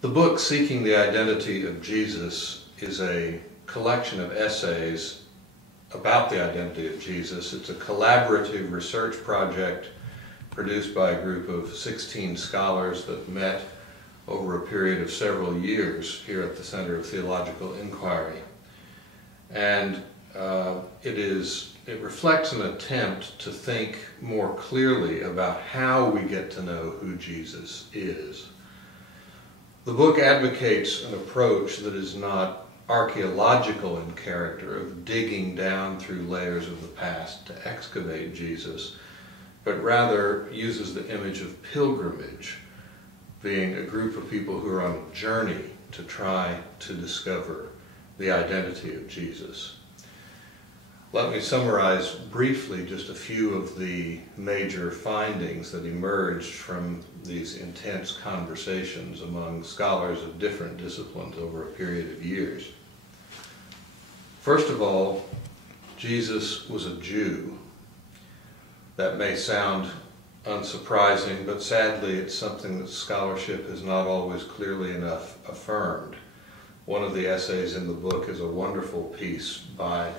The book Seeking the Identity of Jesus is a collection of essays about the identity of Jesus. It's a collaborative research project produced by a group of 16 scholars that met over a period of several years here at the Center of Theological Inquiry. And it reflects an attempt to think more clearly about how we get to know who Jesus is. The book advocates an approach that is not archaeological in character, of digging down through layers of the past to excavate Jesus, but rather uses the image of pilgrimage, being a group of people who are on a journey to try to discover the identity of Jesus. Let me summarize briefly just a few of the major findings that emerged from these intense conversations among scholars of different disciplines over a period of years. First of all, Jesus was a Jew. That may sound unsurprising, but sadly it's something that scholarship has not always clearly enough affirmed. One of the essays in the book is a wonderful piece by a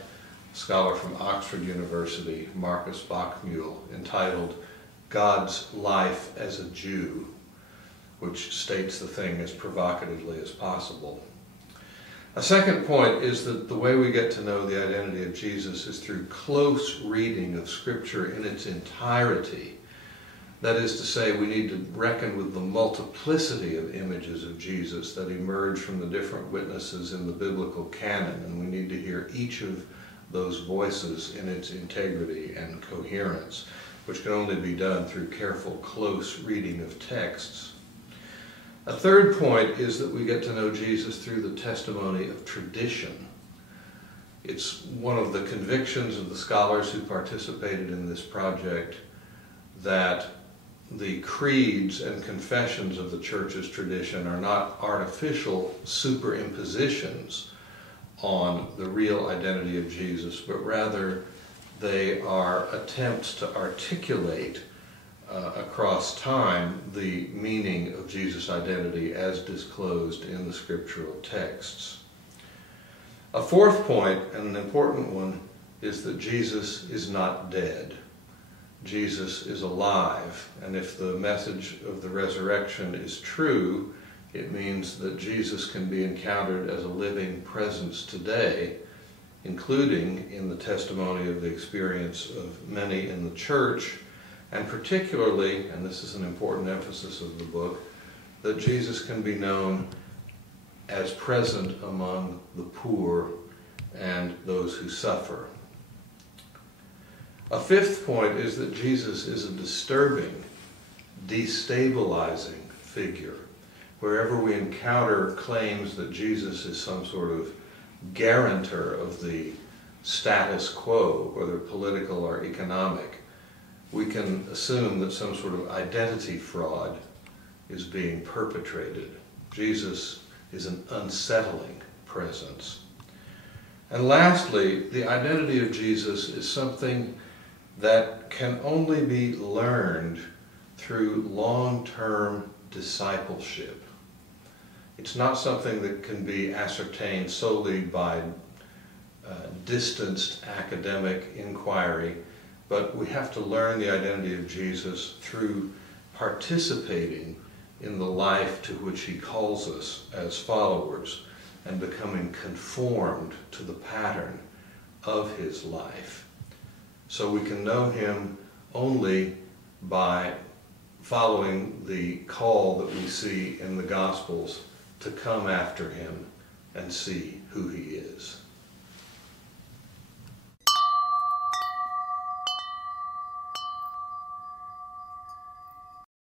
scholar from Oxford University, Marcus Bachmuhl, entitled "God's Life as a Jew," which states the thing as provocatively as possible. A second point is that the way we get to know the identity of Jesus is through close reading of Scripture in its entirety. That is to say, we need to reckon with the multiplicity of images of Jesus that emerge from the different witnesses in the biblical canon, and we need to hear each of those voices in its integrity and coherence, which can only be done through careful, close reading of texts. A third point is that we get to know Jesus through the testimony of tradition. It's one of the convictions of the scholars who participated in this project that the creeds and confessions of the Church's tradition are not artificial superimpositions on the real identity of Jesus, but rather they are attempts to articulate across time the meaning of Jesus' identity as disclosed in the scriptural texts. A fourth point, and an important one, is that Jesus is not dead. Jesus is alive, and if the message of the resurrection is true, it means that Jesus can be encountered as a living presence today, including in the testimony of the experience of many in the church, and particularly, and this is an important emphasis of the book, that Jesus can be known as present among the poor and those who suffer. A fifth point is that Jesus is a disturbing, destabilizing figure. Wherever we encounter claims that Jesus is some sort of guarantor of the status quo, whether political or economic, we can assume that some sort of identity fraud is being perpetrated. Jesus is an unsettling presence. And lastly, the identity of Jesus is something that can only be learned through long-term discipleship. It's not something that can be ascertained solely by distanced academic inquiry, but we have to learn the identity of Jesus through participating in the life to which he calls us as followers and becoming conformed to the pattern of his life. So we can know him only by following the call that we see in the Gospels to come after him and see who he is.